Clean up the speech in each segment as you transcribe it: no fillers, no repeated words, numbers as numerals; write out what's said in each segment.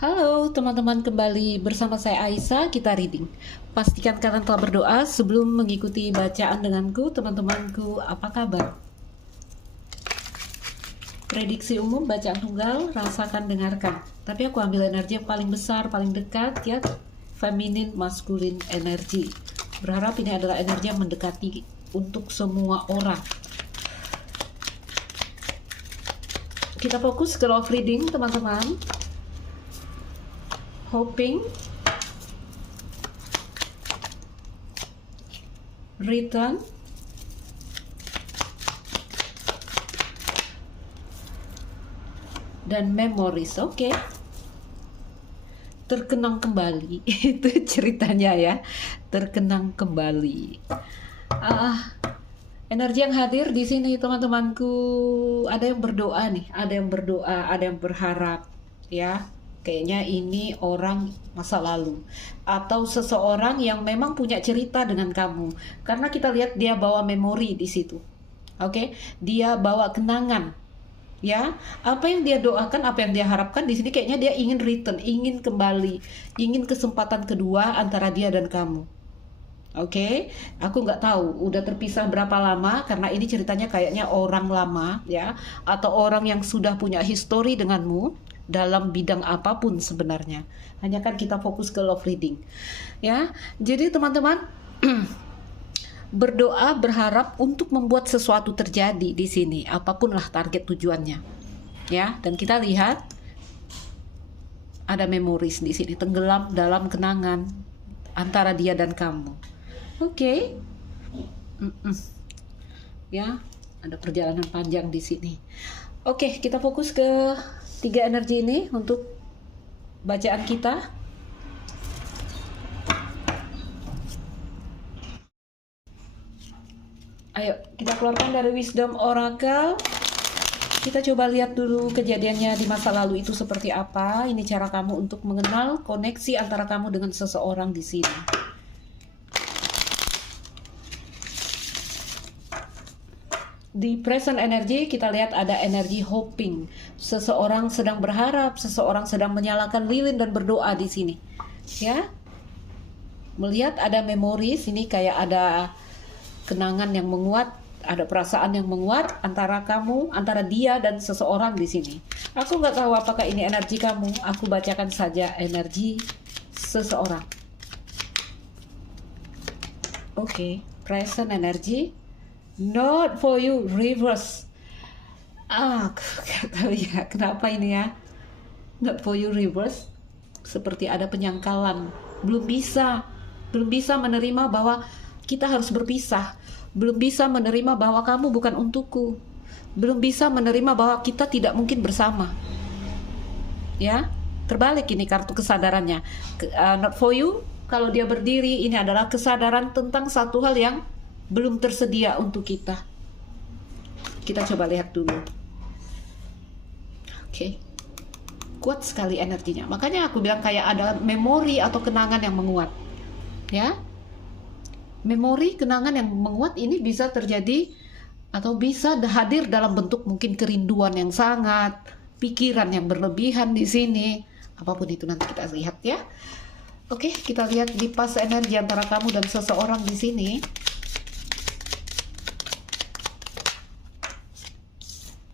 Halo teman-teman, kembali bersama saya Aisyah, kita reading. Pastikan kalian telah berdoa sebelum mengikuti bacaan denganku. Teman-temanku, apa kabar? Prediksi umum bacaan tunggal, rasakan, dengarkan. Tapi aku ambil energi yang paling besar, paling dekat, ya, feminin, maskulin energi. Berharap ini adalah energi yang mendekati untuk semua orang. Kita fokus ke love reading, teman-teman. Hoping, return, dan memories. Oke. Terkenang kembali. Itu ceritanya ya. Terkenang kembali. Energi yang hadir di sini teman-temanku, ada yang berdoa nih, ada yang berdoa, ada yang berharap, ya. Kayaknya ini orang masa lalu atau seseorang yang memang punya cerita dengan kamu, karena kita lihat dia bawa memori di situ. Oke, dia bawa kenangan, ya. Apa yang dia doakan, apa yang dia harapkan di sini, kayaknya dia ingin return, ingin kembali, ingin kesempatan kedua antara dia dan kamu. Oke, aku nggak tahu udah terpisah berapa lama, karena ini ceritanya kayaknya orang lama, ya, atau orang yang sudah punya histori denganmu dalam bidang apapun sebenarnya. Hanya kan kita fokus ke love reading, ya. Jadi teman-teman, berdoa, berharap untuk membuat sesuatu terjadi di sini, apapun lah target tujuannya, ya. Dan kita lihat ada memories di sini, tenggelam dalam kenangan antara dia dan kamu. Oke. Ya, ada perjalanan panjang di sini. Oke, kita fokus ke 3 energi ini untuk bacaan kita. Ayo, kita keluarkan dari Wisdom Oracle. Kita coba lihat dulu kejadiannya di masa lalu itu seperti apa. Ini cara kamu untuk mengenal koneksi antara kamu dengan seseorang di sini. Di present energy kita lihat ada energi hoping. Seseorang sedang berharap, seseorang sedang menyalakan lilin dan berdoa di sini. Ya. Melihat ada memori sini, kayak ada kenangan yang menguat, ada perasaan yang menguat antara kamu, antara dia dan seseorang di sini. Aku nggak tahu apakah ini energi kamu. Aku bacakan saja energi seseorang. Oke, present energy. Not for you, reverse. Aku gak tahu ya kenapa ini ya. Not for you, reverse. Seperti ada penyangkalan. Belum bisa menerima bahwa kita harus berpisah. Belum bisa menerima bahwa kamu bukan untukku. Belum bisa menerima bahwa kita tidak mungkin bersama. Ya, terbalik ini kartu kesadarannya. Not for you, kalau dia berdiri, ini adalah kesadaran tentang satu hal yang belum tersedia untuk kita. Kita coba lihat dulu. Oke. Kuat sekali energinya. Makanya aku bilang kayak ada memori atau kenangan yang menguat. Ya. Memori, kenangan yang menguat ini bisa terjadi atau bisa hadir dalam bentuk mungkin kerinduan yang sangat, pikiran yang berlebihan di sini. Apapun itu nanti kita lihat ya. Oke, kita lihat di pas energi antara kamu dan seseorang di sini.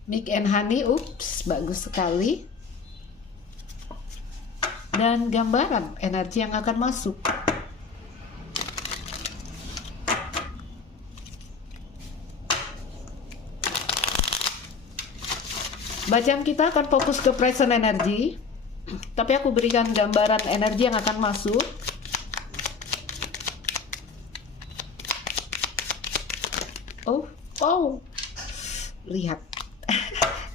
Nick and Honey, ups, bagus sekali. Dan gambaran energi yang akan masuk. Bacaan kita akan fokus ke present energy, tapi aku berikan gambaran energi yang akan masuk. Oh, lihat.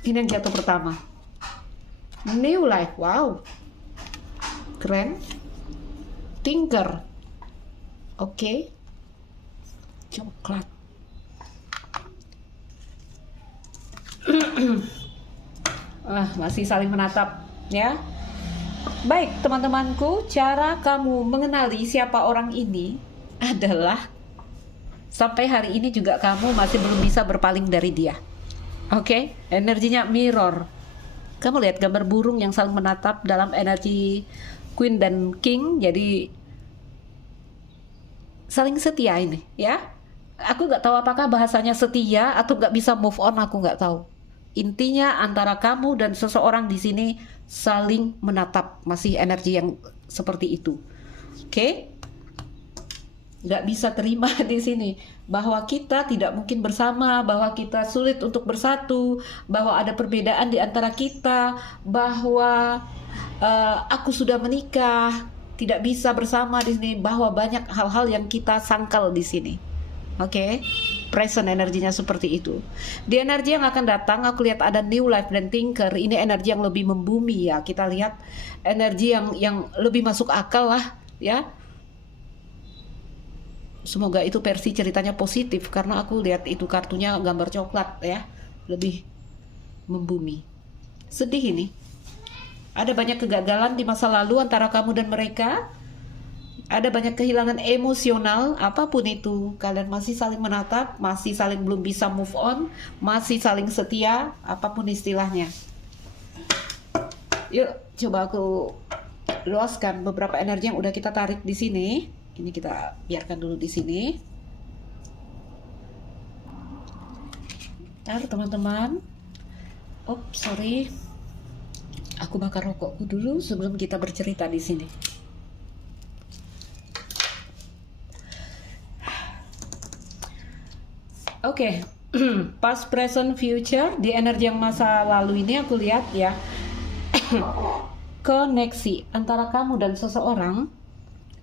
Ini yang jatuh pertama. New life, wow. Keren. Tinker. Oke. Coklat. Masih saling menatap, ya. Baik, teman-temanku, cara kamu mengenali siapa orang ini adalah sampai hari ini juga kamu masih belum bisa berpaling dari dia. Oke, energinya mirror. Kamu lihat gambar burung yang saling menatap dalam energi Queen dan King, jadi saling setia ini ya. Aku nggak tahu apakah bahasanya setia atau nggak bisa move on, aku nggak tahu. Intinya antara kamu dan seseorang di sini saling menatap, masih energi yang seperti itu. Oke? Nggak bisa terima di sini bahwa kita tidak mungkin bersama, bahwa kita sulit untuk bersatu, bahwa ada perbedaan di antara kita, bahwa aku sudah menikah, tidak bisa bersama di sini, bahwa banyak hal-hal yang kita sangkal di sini. Oke? Present energinya seperti itu. Di energi yang akan datang, aku lihat ada new life dan thinker. Ini energi yang lebih membumi ya. Kita lihat energi yang lebih masuk akal lah ya. Semoga itu versi ceritanya positif, karena aku lihat itu kartunya gambar coklat ya, lebih membumi. Sedih ini. Ada banyak kegagalan di masa lalu antara kamu dan mereka. Ada banyak kehilangan emosional, apapun itu. Kalian masih saling menatap, masih saling belum bisa move on, masih saling setia, apapun istilahnya. Yuk, coba aku luaskan beberapa energi yang udah kita tarik di sini. Ini kita biarkan dulu di sini. Ntar teman-teman. Sorry. Aku bakar rokokku dulu sebelum kita bercerita di sini. Oke. Past, present, future. Di energi yang masa lalu ini aku lihat ya. Koneksi antara kamu dan seseorang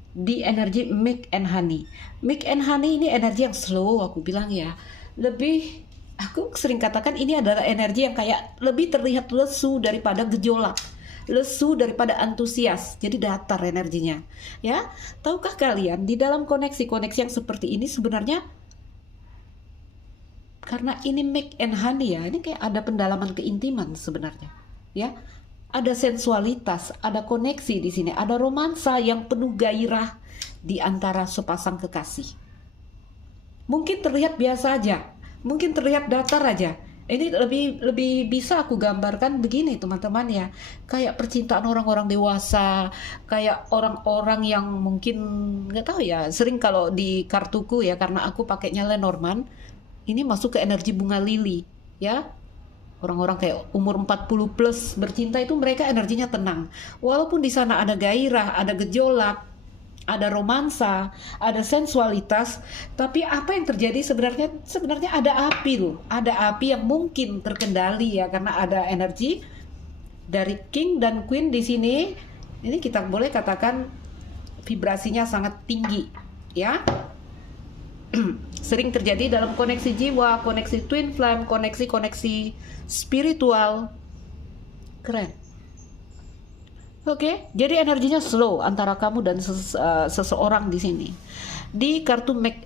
di energi milk and honey. Milk and honey ini energi yang slow, aku bilang ya. Lebih, aku sering katakan ini adalah energi yang kayak lebih terlihat lesu daripada gejolak, lesu daripada antusias. Jadi datar energinya ya. Tahukah kalian di dalam koneksi-koneksi yang seperti ini sebenarnya, karena ini milk and honey ya, ini kayak ada pendalaman keintiman sebenarnya ya. Ada sensualitas, ada koneksi di sini, ada romansa yang penuh gairah di antara sepasang kekasih. Mungkin terlihat biasa aja, mungkin terlihat datar aja. Ini lebih bisa aku gambarkan begini teman-teman ya, kayak percintaan orang-orang dewasa, kayak orang-orang yang mungkin nggak tahu ya. Sering kalau di kartuku ya, karena aku pakainya Lenormand, ini masuk ke energi bunga lili ya. Orang-orang kayak umur 40 plus bercinta itu mereka energinya tenang. Walaupun di sana ada gairah, ada gejolak, ada romansa, ada sensualitas, tapi apa yang terjadi sebenarnya ada api loh. Ada api yang mungkin terkendali ya, karena ada energi dari King dan Queen di sini. Ini kita boleh katakan vibrasinya sangat tinggi ya. Sering terjadi dalam koneksi jiwa, koneksi twin flame, koneksi spiritual. Keren. Oke, jadi energinya slow antara kamu dan seseorang di sini. Di kartu milk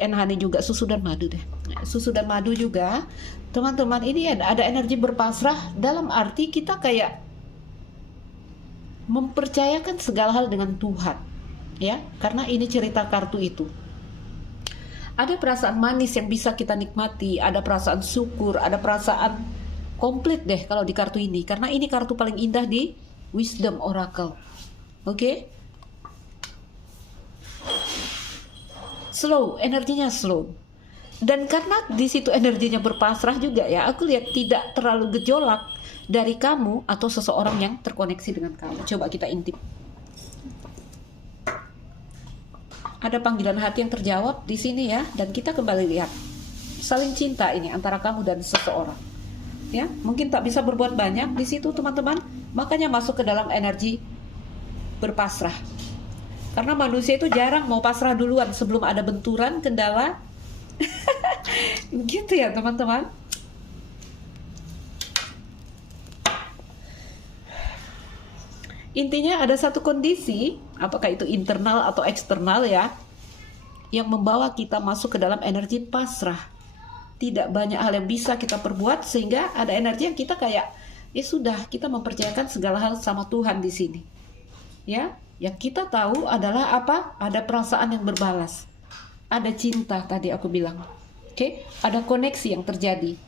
and honey juga susu dan madu deh. Susu dan madu juga, teman-teman, ini ada energi berpasrah dalam arti kita kayak mempercayakan segala hal dengan Tuhan, ya, karena ini cerita kartu itu. Ada perasaan manis yang bisa kita nikmati, ada perasaan syukur, ada perasaan komplit deh kalau di kartu ini, karena ini kartu paling indah di Wisdom Oracle. Oke? Slow, energinya slow. Dan karena di situ energinya berpasrah juga ya, aku lihat tidak terlalu gejolak dari kamu atau seseorang yang terkoneksi dengan kamu. Coba kita intip. Ada panggilan hati yang terjawab di sini ya, dan kita kembali lihat saling cinta ini antara kamu dan seseorang. Ya, mungkin tak bisa berbuat banyak di situ teman-teman, makanya masuk ke dalam energi berpasrah. Karena manusia itu jarang mau pasrah duluan sebelum ada benturan, kendala. Gitu ya teman-teman. Intinya ada satu kondisi, apakah itu internal atau eksternal ya, yang membawa kita masuk ke dalam energi pasrah. Tidak banyak hal yang bisa kita perbuat, sehingga ada energi yang kita kayak, ya sudah, kita mempercayakan segala hal sama Tuhan di sini. Ya, yang kita tahu adalah apa? Ada perasaan yang berbalas. Ada cinta tadi aku bilang. Oke, ada koneksi yang terjadi.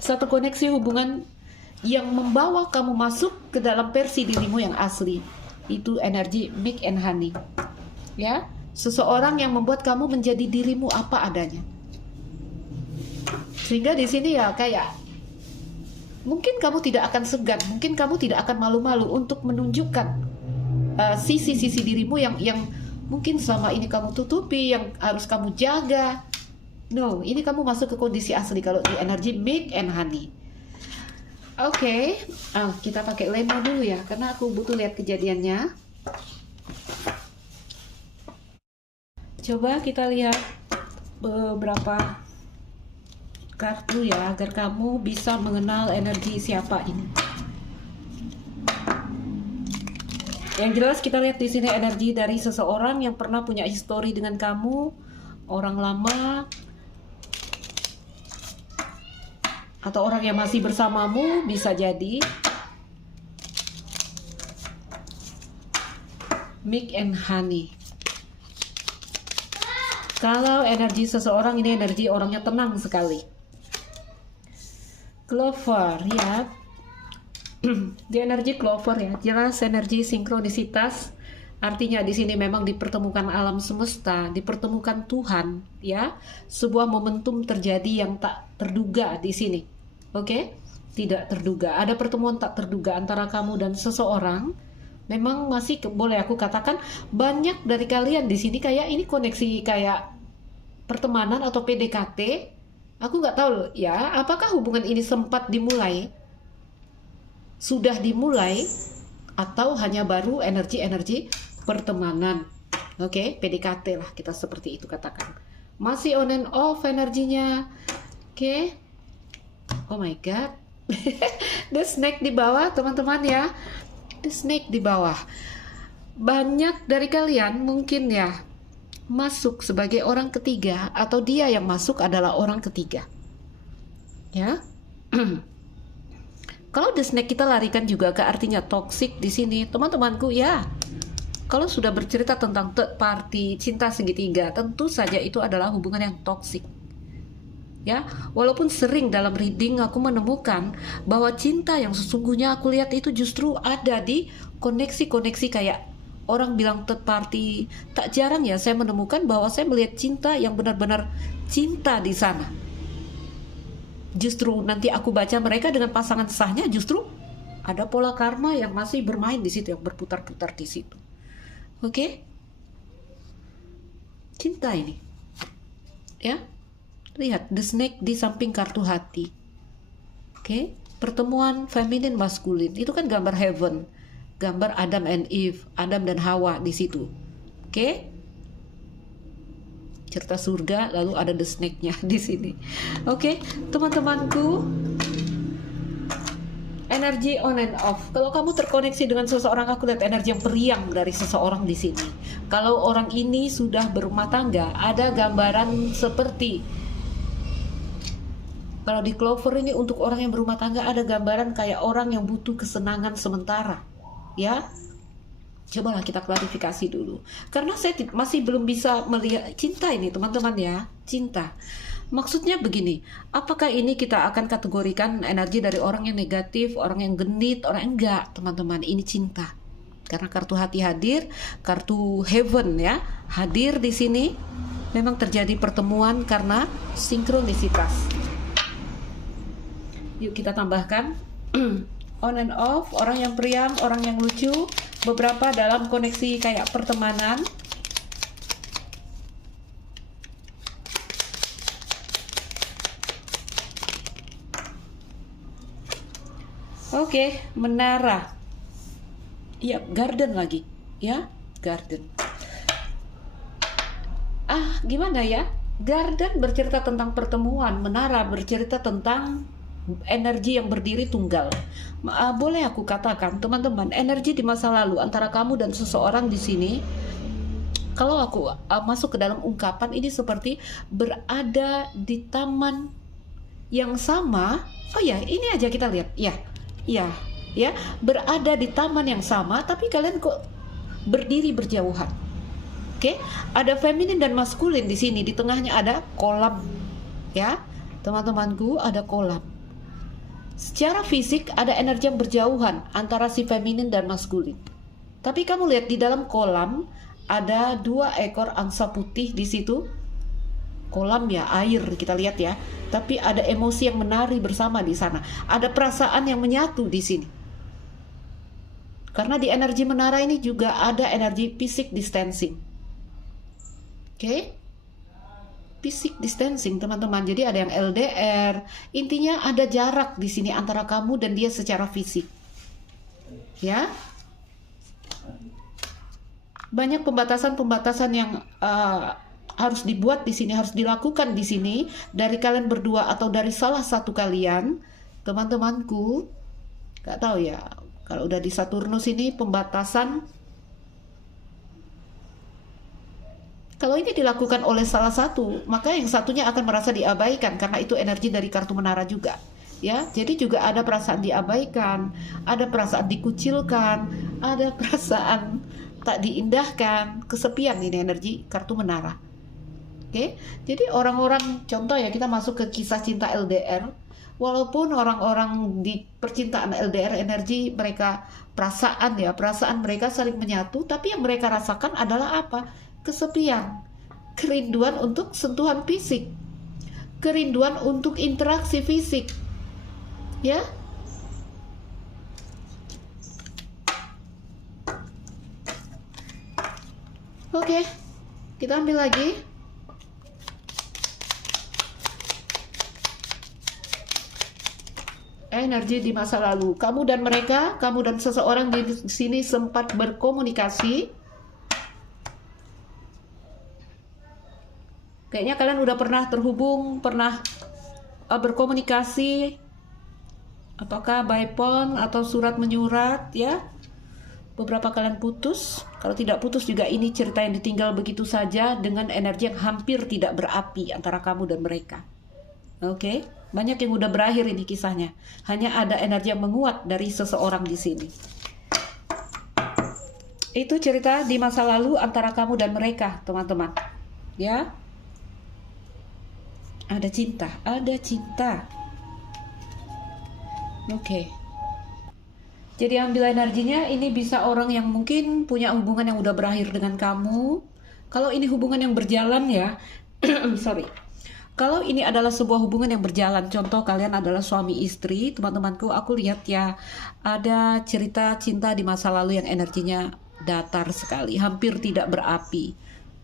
Satu koneksi hubungan yang membawa kamu masuk ke dalam versi dirimu yang asli. Itu energi milk and honey. Ya, seseorang yang membuat kamu menjadi dirimu apa adanya. Sehingga di sini ya kayak mungkin kamu tidak akan segan, mungkin kamu tidak akan malu-malu untuk menunjukkan sisi-sisi dirimu yang mungkin selama ini kamu tutupi, yang harus kamu jaga. No, ini kamu masuk ke kondisi asli kalau di energi milk and honey. Oke, kita pakai lemon dulu ya, karena aku butuh lihat kejadiannya. Coba kita lihat beberapa kartu ya, agar kamu bisa mengenal energi siapa ini. Yang jelas kita lihat di sini energi dari seseorang yang pernah punya histori dengan kamu, orang lama, atau orang yang masih bersamamu, bisa jadi. Milk and honey. Kalau energi seseorang ini energi orangnya tenang sekali. Clover ya. Di energi clover ya, jelas energi sinkronisitas. Artinya di sini memang dipertemukan alam semesta, dipertemukan Tuhan, ya. Sebuah momentum terjadi yang tak terduga di sini. Oke? Tidak terduga. Ada pertemuan tak terduga antara kamu dan seseorang. Memang masih boleh aku katakan banyak dari kalian di sini kayak ini koneksi kayak pertemanan atau PDKT. Aku nggak tahu loh, ya. Apakah hubungan ini sempat dimulai? Sudah dimulai atau hanya baru energi-energi pertemanan. Oke, PDKT lah kita seperti itu katakan. Masih on and off energinya. Oke. Oh my god. The snake di bawah, teman-teman ya. The snake di bawah. Banyak dari kalian mungkin ya masuk sebagai orang ketiga, atau dia yang masuk adalah orang ketiga. Ya. Kalau the snake kita larikan juga ke artinya toxic di sini, teman-temanku ya. Kalau sudah bercerita tentang third party, cinta segitiga, tentu saja itu adalah hubungan yang toxic. Ya, walaupun sering dalam reading aku menemukan bahwa cinta yang sesungguhnya aku lihat itu justru ada di koneksi-koneksi kayak orang bilang third party. Tak jarang ya saya menemukan bahwa saya melihat cinta yang benar-benar cinta di sana. Justru nanti aku baca mereka dengan pasangan sahnya, justru ada pola karma yang masih bermain di situ, yang berputar-putar di situ. Oke? Cinta ini. Ya. Lihat the snake di samping kartu hati. Oke? Pertemuan feminin maskulin. Itu kan gambar heaven. Gambar Adam and Eve, Adam dan Hawa di situ. Oke? Cerita surga, lalu ada the snake-nya di sini. Oke, teman-temanku, energi on and off. Kalau kamu terkoneksi dengan seseorang, aku lihat energi yang periang dari seseorang di sini. Kalau orang ini sudah berumah tangga, ada gambaran seperti, kalau di clover ini untuk orang yang berumah tangga ada gambaran kayak orang yang butuh kesenangan sementara, ya. Cobalah kita klarifikasi dulu, karena saya masih belum bisa melihat cinta ini, teman-teman ya. Cinta maksudnya begini, apakah ini kita akan kategorikan energi dari orang yang negatif, orang yang genit, orang yang enggak, teman-teman. Ini cinta, karena kartu hati hadir, kartu heaven ya hadir di sini. Memang terjadi pertemuan karena sinkronisitas. Yuk kita tambahkan on and off, orang yang periang, orang yang lucu, beberapa dalam koneksi kayak pertemanan. Oke, menara. Iya, garden lagi, ya, garden. Gimana ya? Garden bercerita tentang pertemuan, menara bercerita tentang energi yang berdiri tunggal. Boleh aku katakan, teman-teman, energi di masa lalu antara kamu dan seseorang di sini, kalau aku masuk ke dalam ungkapan ini seperti berada di taman yang sama. Oh ya, ini aja kita lihat. Ya, berada di taman yang sama, tapi kalian kok berdiri berjauhan. Oke, ada feminin dan maskulin di sini. Di tengahnya ada kolam, ya, teman-temanku, ada kolam. Secara fisik ada energi yang berjauhan antara si feminin dan maskulin. Tapi kamu lihat di dalam kolam ada 2 ekor angsa putih di situ. Kolam ya, air kita lihat ya. Tapi ada emosi yang menari bersama di sana. Ada perasaan yang menyatu di sini. Karena di energi menara ini juga ada energi fisik distancing. Oke? Fisik distancing, teman-teman. Jadi ada yang LDR. Intinya ada jarak di sini antara kamu dan dia secara fisik. Ya. Banyak pembatasan-pembatasan yang harus dibuat di sini, harus dilakukan di sini dari kalian berdua atau dari salah satu kalian, teman-temanku. Gak tahu ya. Kalau udah di Saturnus ini pembatasan. Kalau ini dilakukan oleh salah satu, maka yang satunya akan merasa diabaikan karena itu energi dari kartu menara juga. Ya, jadi juga ada perasaan diabaikan, ada perasaan dikucilkan, ada perasaan tak diindahkan, kesepian ini energi kartu menara. Oke, jadi orang-orang, contoh ya, kita masuk ke kisah cinta LDR. Walaupun orang-orang di percintaan LDR energi mereka perasaan mereka saling menyatu, tapi yang mereka rasakan adalah apa? Kesepian, kerinduan untuk sentuhan fisik, kerinduan untuk interaksi fisik, ya. Oke, kita ambil lagi. Energi di masa lalu. Kamu dan mereka, kamu dan seseorang di sini sempat berkomunikasi. Kayaknya kalian udah pernah terhubung, pernah berkomunikasi, apakah by phone atau surat menyurat, ya. Beberapa kalian putus. Kalau tidak putus juga ini cerita yang ditinggal begitu saja dengan energi yang hampir tidak berapi antara kamu dan mereka. Oke, banyak yang udah berakhir ini kisahnya. Hanya ada energi yang menguat dari seseorang di sini. Itu cerita di masa lalu antara kamu dan mereka, teman-teman. Ya. Ada cinta, ada cinta. Oke. Jadi ambil energinya, ini bisa orang yang mungkin punya hubungan yang udah berakhir dengan kamu. Kalau ini hubungan yang berjalan ya, sorry. Kalau ini adalah sebuah hubungan yang berjalan, contoh kalian adalah suami istri, teman-temanku, aku lihat ya, ada cerita cinta di masa lalu yang energinya datar sekali, hampir tidak berapi.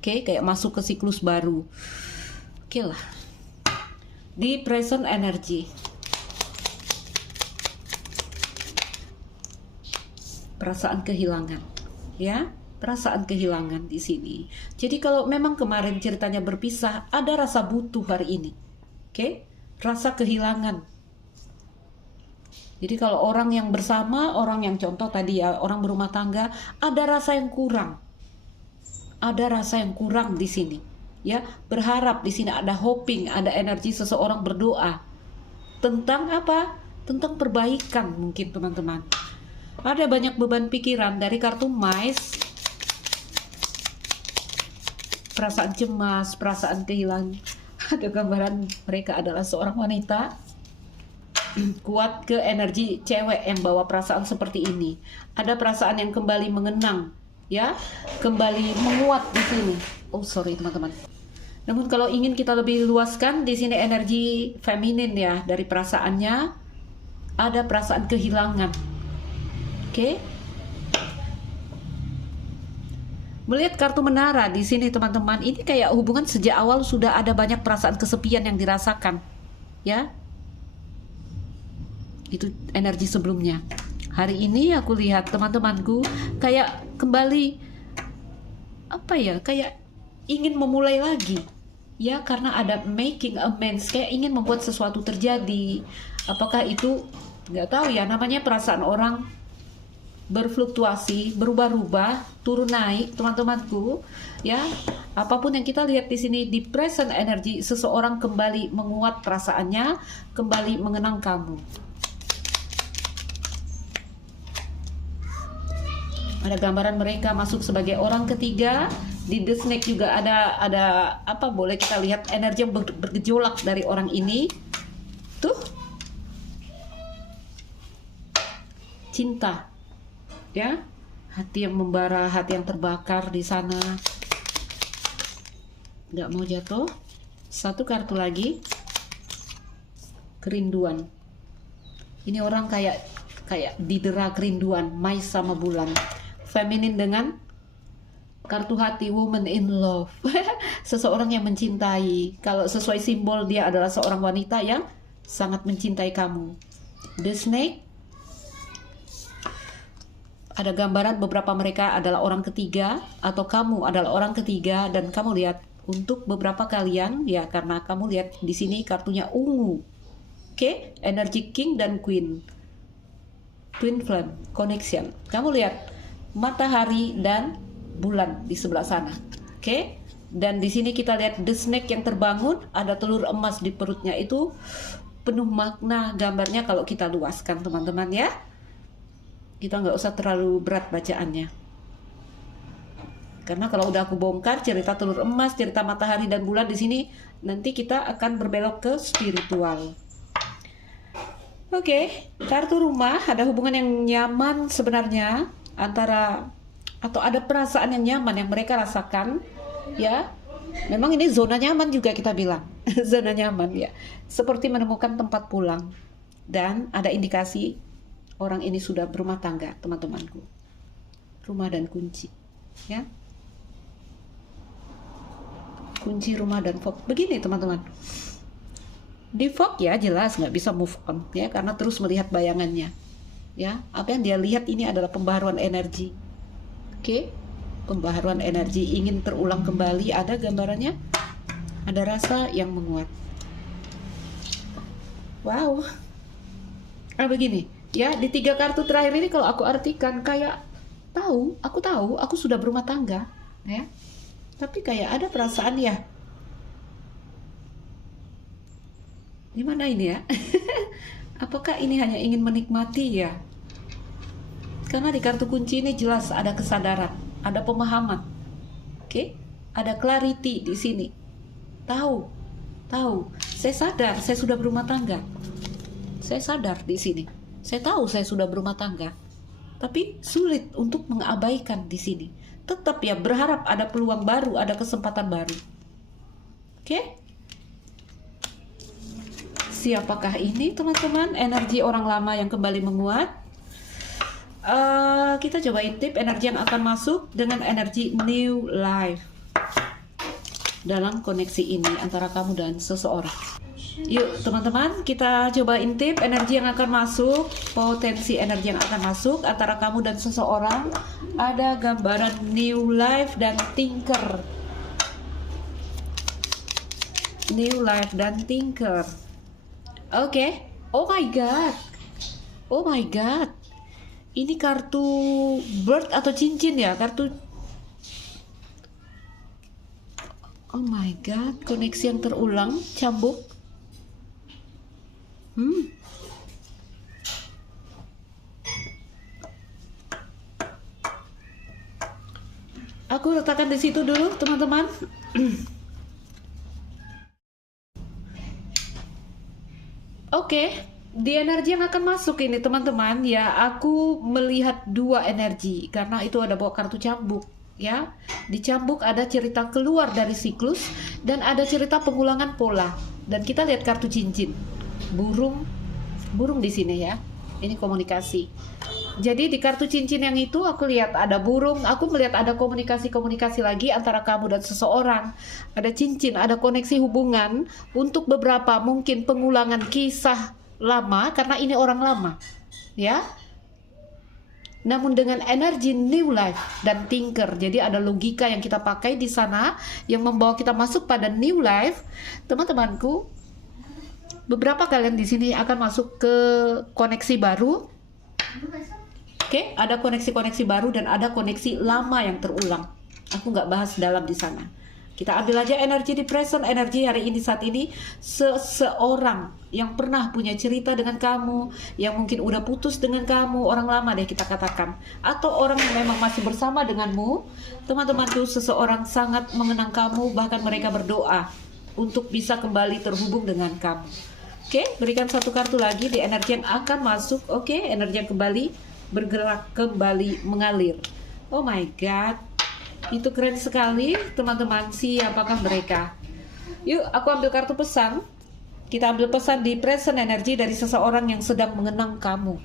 Oke, kayak masuk ke siklus baru. Oke lah. Di present energy, perasaan kehilangan, ya, perasaan kehilangan di sini. Jadi kalau memang kemarin ceritanya berpisah, ada rasa butuh hari ini, oke, rasa kehilangan. Jadi kalau orang yang bersama, orang yang contoh tadi ya, orang berumah tangga, ada rasa yang kurang, ada rasa yang kurang di sini. Ya, berharap di sini ada hoping, ada energi seseorang berdoa tentang apa? Tentang perbaikan mungkin, teman-teman. Ada banyak beban pikiran dari kartu Mice. Perasaan cemas, perasaan kehilangan. Ada gambaran mereka adalah seorang wanita. Kuat ke energi cewek yang bawa perasaan seperti ini. Ada perasaan yang kembali mengenang, ya, kembali menguat di sini. Oh, sorry teman-teman. Namun kalau ingin kita lebih luaskan, di sini energi feminin ya, dari perasaannya ada perasaan kehilangan. Oke. Melihat kartu menara di sini teman-teman, ini kayak hubungan sejak awal sudah ada banyak perasaan kesepian yang dirasakan. Ya. Itu energi sebelumnya. Hari ini aku lihat teman-temanku kayak kembali apa ya, kayak ingin memulai lagi. Ya, karena ada making amends, kayak ingin membuat sesuatu terjadi. Apakah itu, nggak tahu ya, namanya perasaan orang berfluktuasi, berubah-ubah, turun naik, teman-temanku. Ya, apapun yang kita lihat di sini di present energy, seseorang kembali menguat perasaannya, kembali mengenang kamu. Ada gambaran mereka masuk sebagai orang ketiga. Di The Snake juga ada apa, boleh kita lihat energi yang bergejolak dari orang ini. Tuh. cinta, ya, hati yang membara, hati yang terbakar di sana. Nggak mau jatuh. Satu kartu lagi, kerinduan. Ini orang kayak didera kerinduan, mais sama bulan. Feminin dengan kartu hati, woman in love. Seseorang yang mencintai. Kalau sesuai simbol, dia adalah seorang wanita yang sangat mencintai kamu. The snake, ada gambaran beberapa mereka adalah orang ketiga, atau kamu adalah orang ketiga, dan kamu lihat untuk beberapa kalian ya, karena kamu lihat di sini kartunya ungu. Oke, energi king dan queen, twin flame connection. Kamu lihat matahari dan bulan di sebelah sana. Oke, dan di sini kita lihat the snake yang terbangun, ada telur emas di perutnya. Itu penuh makna gambarnya kalau kita luaskan, teman-teman ya. Kita nggak usah terlalu berat bacaannya. Karena kalau udah aku bongkar cerita telur emas, cerita matahari dan bulan di sini, nanti kita akan berbelok ke spiritual. Oke, kartu rumah, ada hubungan yang nyaman sebenarnya antara, atau ada perasaan yang nyaman yang mereka rasakan, ya. Memang ini zona nyaman juga kita bilang, zona nyaman ya. Seperti menemukan tempat pulang, dan ada indikasi orang ini sudah berumah tangga, teman-temanku. Rumah dan kunci, ya. Kunci rumah dan fog. Begini teman-teman, di fog ya jelas nggak bisa move on ya, karena terus melihat bayangannya ya. Apa yang dia lihat ini adalah pembaharuan energi. Oke, pembaharuan energi, ingin terulang kembali. Ada gambarannya, ada rasa yang menguat. Wow. Begini ya, di 3 kartu terakhir ini kalau aku artikan kayak aku tahu aku sudah berumah tangga ya, tapi kayak ada perasaan ya, gimana ini ya? Apakah ini hanya ingin menikmati ya? Karena di kartu kunci ini jelas ada kesadaran, ada pemahaman. Oke? Ada clarity di sini. Tahu. Saya sadar saya sudah berumah tangga. Saya sadar di sini. Saya tahu saya sudah berumah tangga. Tapi sulit untuk mengabaikan di sini. Tetap ya berharap ada peluang baru, ada kesempatan baru. Oke? Siapakah ini teman-teman? Energi orang lama yang kembali menguat. Kita coba intip energi yang akan masuk dengan energi new life dalam koneksi ini antara kamu dan seseorang. Yuk teman-teman, kita coba intip energi yang akan masuk, potensi energi yang akan masuk antara kamu dan seseorang. Ada gambaran new life dan thinker. New life dan thinker. Oke. Oh my god. Ini kartu bird atau cincin ya, kartu. Oh my god, koneksi yang terulang, cambuk. Aku letakkan di situ dulu, teman-teman. Oke, di energi yang akan masuk ini, teman-teman, ya, aku melihat 2 energi karena itu ada bawa kartu cambuk, ya. Di cambuk ada cerita keluar dari siklus dan ada cerita pengulangan pola. Dan kita lihat kartu cincin. Burung di sini ya. Ini komunikasi. Jadi di kartu cincin yang itu aku lihat ada burung, aku melihat ada komunikasi lagi antara kamu dan seseorang. Ada cincin, ada koneksi hubungan untuk beberapa mungkin pengulangan kisah lama karena ini orang lama. Ya. Namun dengan energi new life dan thinker. Jadi ada logika yang kita pakai di sana yang membawa kita masuk pada new life. Teman-temanku, beberapa kalian di sini akan masuk ke koneksi baru. Oke, ada koneksi-koneksi baru dan ada koneksi lama yang terulang. Aku nggak bahas dalam di sana. Kita ambil aja energi di present, energi hari ini saat ini. Seseorang yang pernah punya cerita dengan kamu, yang mungkin udah putus dengan kamu, orang lama deh kita katakan. Atau orang yang memang masih bersama denganmu. Teman-temanku, seseorang sangat mengenang kamu, bahkan mereka berdoa untuk bisa kembali terhubung dengan kamu. Oke, berikan 1 kartu lagi di energi yang akan masuk. Oke, energi yang kembali bergerak kembali mengalir. Oh my god, itu keren sekali teman-teman. Siapakah mereka? Yuk aku ambil kartu pesan. Kita ambil pesan di present energy dari seseorang yang sedang mengenang kamu.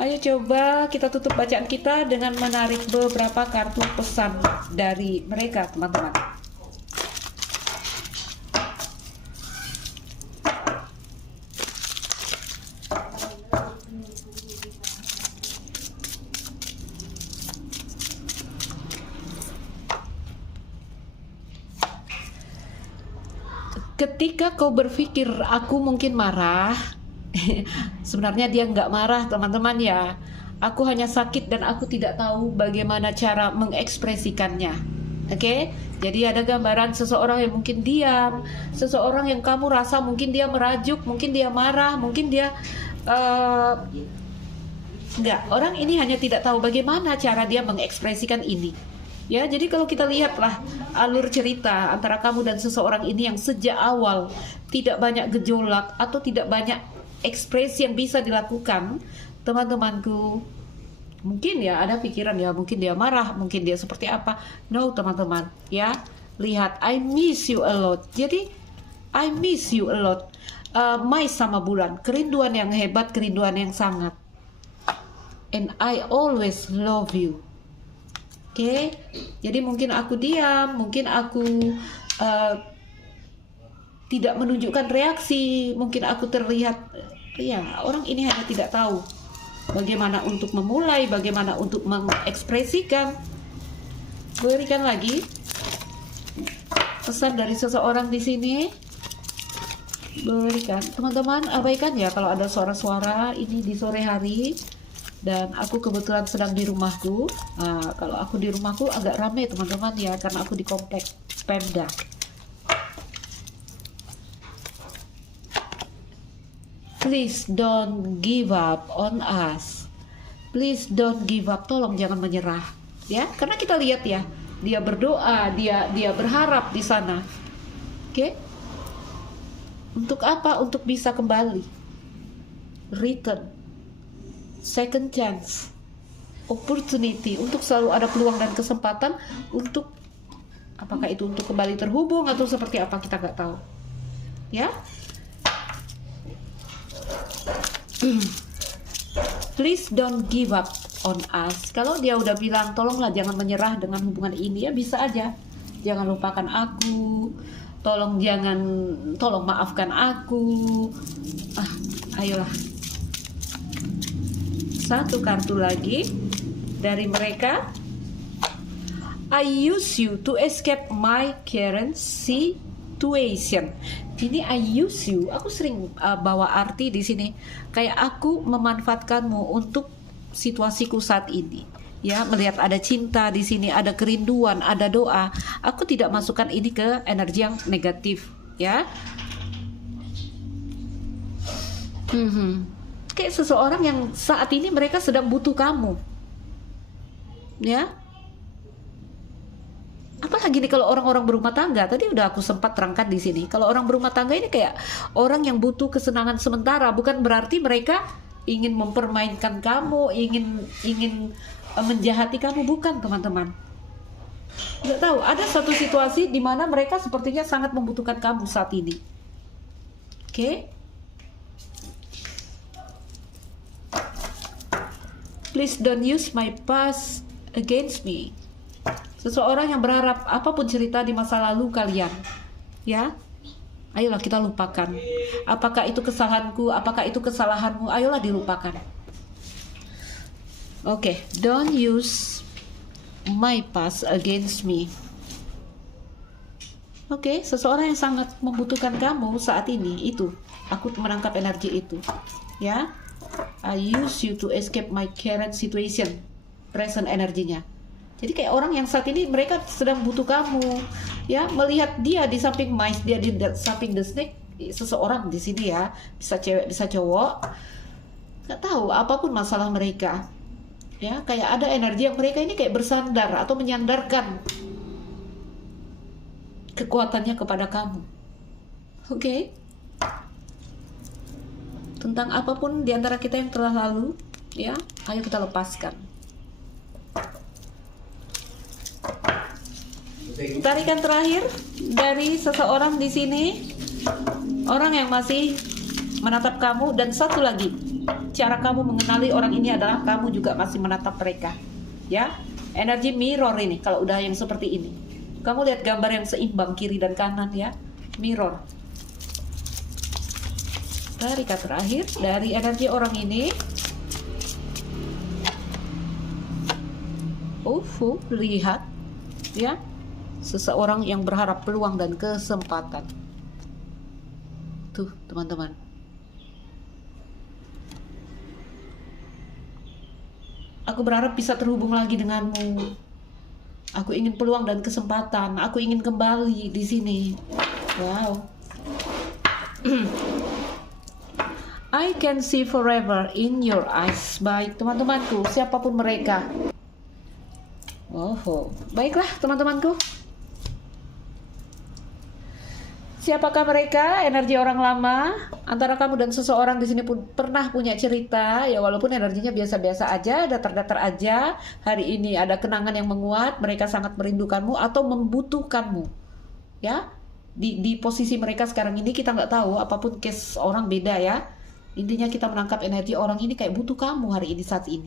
Ayo coba kita tutup bacaan kita dengan menarik beberapa kartu pesan dari mereka, teman-teman. Ketika kau berpikir aku mungkin marah, sebenarnya dia nggak marah, teman-teman ya. Aku hanya sakit dan aku tidak tahu bagaimana cara mengekspresikannya. Oke? Jadi ada gambaran seseorang yang mungkin diam, seseorang yang kamu rasa mungkin dia merajuk, mungkin dia marah, mungkin dia nggak. Orang ini hanya tidak tahu bagaimana cara dia mengekspresikan ini. Ya, jadi kalau kita lihatlah alur cerita antara kamu dan seseorang ini yang sejak awal tidak banyak gejolak atau tidak banyak ekspresi yang bisa dilakukan, teman-temanku, mungkin ya ada pikiran ya, mungkin dia marah, mungkin dia seperti apa. No, teman-teman, ya, lihat, I miss you a lot. Jadi, I miss you a lot. Mais sama bulan, kerinduan yang hebat, kerinduan yang sangat. And I always love you. Oke, jadi mungkin aku diam, mungkin aku tidak menunjukkan reaksi, mungkin aku terlihat, ya orang ini hanya tidak tahu bagaimana untuk memulai, bagaimana untuk mengekspresikan. Berikan lagi pesan dari seseorang di sini. Berikan, teman-teman, abaikan ya kalau ada suara-suara ini di sore hari. Dan aku kebetulan sedang di rumahku. Nah, kalau aku di rumahku agak ramai teman-teman ya, karena aku di komplek Pemda. Please don't give up on us. Please don't give up. Tolong jangan menyerah, ya. Karena kita lihat ya, dia berdoa, dia berharap di sana. Oke? Untuk apa? Untuk bisa kembali. Return. Second chance, opportunity, untuk selalu ada peluang dan kesempatan untuk, apakah itu untuk kembali terhubung atau seperti apa, kita nggak tahu, ya. Please don't give up on us. Kalau dia udah bilang tolonglah jangan menyerah dengan hubungan ini, ya bisa aja, jangan lupakan aku, tolong maafkan aku. Ayolah. Satu kartu lagi dari mereka. I use you to escape my current situation. Ini I use you, aku sering bawa arti di sini kayak aku memanfaatkanmu untuk situasiku saat ini. Ya, melihat ada cinta di sini, ada kerinduan, ada doa. Aku tidak masukkan ini ke energi yang negatif, ya. Kayak seseorang yang saat ini mereka sedang butuh kamu, ya. Apalagi nih kalau orang-orang berumah tangga, tadi udah aku sempat terangkan di sini. Kalau orang berumah tangga ini kayak orang yang butuh kesenangan sementara, bukan berarti mereka ingin mempermainkan kamu, ingin menjahati kamu, bukan, teman-teman. Nggak tahu, ada satu situasi di mana mereka sepertinya sangat membutuhkan kamu saat ini. Oke? Please don't use my past against me. Seseorang yang berharap apapun cerita di masa lalu kalian, ya, ayolah kita lupakan. Apakah itu kesalahanku, apakah itu kesalahanmu, ayolah dilupakan. Oke, don't use my past against me. Oke, seseorang yang sangat membutuhkan kamu saat ini, itu, aku menangkap energi itu, ya. I use you to escape my current situation. Present energinya. Jadi kayak orang yang saat ini mereka sedang butuh kamu, ya, melihat dia di samping mice, dia di samping the snake, seseorang di sini ya, bisa cewek bisa cowok, nggak tahu apapun masalah mereka, ya, kayak ada energi yang mereka ini kayak bersandar atau menyandarkan kekuatannya kepada kamu. Oke? Tentang apapun di antara kita yang telah lalu, ya. Ayo kita lepaskan. Tarikan terakhir dari seseorang di sini, orang yang masih menatap kamu, dan satu lagi, cara kamu mengenali orang ini adalah kamu juga masih menatap mereka, ya. Energi mirror ini, kalau udah yang seperti ini, kamu lihat gambar yang seimbang kiri dan kanan, ya, mirror. Tarikan terakhir dari energi orang ini. Lihat, ya, seseorang yang berharap peluang dan kesempatan. Tuh, teman-teman. Aku berharap bisa terhubung lagi denganmu. Aku ingin peluang dan kesempatan. Aku ingin kembali di sini. Wow. I can see forever in your eyes. Baik, teman-temanku, siapapun mereka. Baiklah, teman-temanku. Siapakah mereka? Energi orang lama. Antara kamu dan seseorang di sini pun pernah punya cerita, ya, walaupun energinya biasa-biasa aja, datar-datar aja. Hari ini ada kenangan yang menguat. Mereka sangat merindukanmu atau membutuhkanmu, ya. Di posisi mereka sekarang ini kita nggak tahu, apapun case orang beda, ya. Intinya kita menangkap energi orang ini kayak butuh kamu hari ini, saat ini.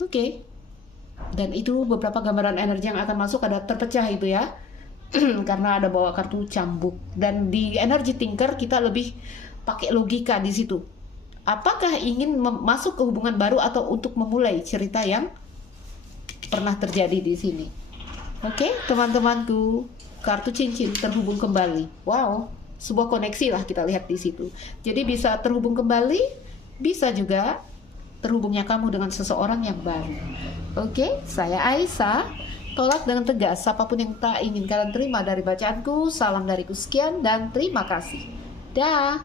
Oke. Dan itu beberapa gambaran energi yang akan masuk, ada terpecah itu, ya. Karena ada bawa kartu cambuk. Dan di energi tinker kita lebih pakai logika di situ. Apakah ingin masuk ke hubungan baru atau untuk memulai cerita yang pernah terjadi di sini? Oke, teman-temanku, kartu cincin terhubung kembali. Wow, sebuah koneksi lah kita lihat di situ. Jadi bisa terhubung kembali, bisa juga terhubungnya kamu dengan seseorang yang baru. Oke, saya Aisyah. Tolak dengan tegas apapun yang tak ingin kalian terima dari bacaanku. Salam dariku sekian dan terima kasih. Dah.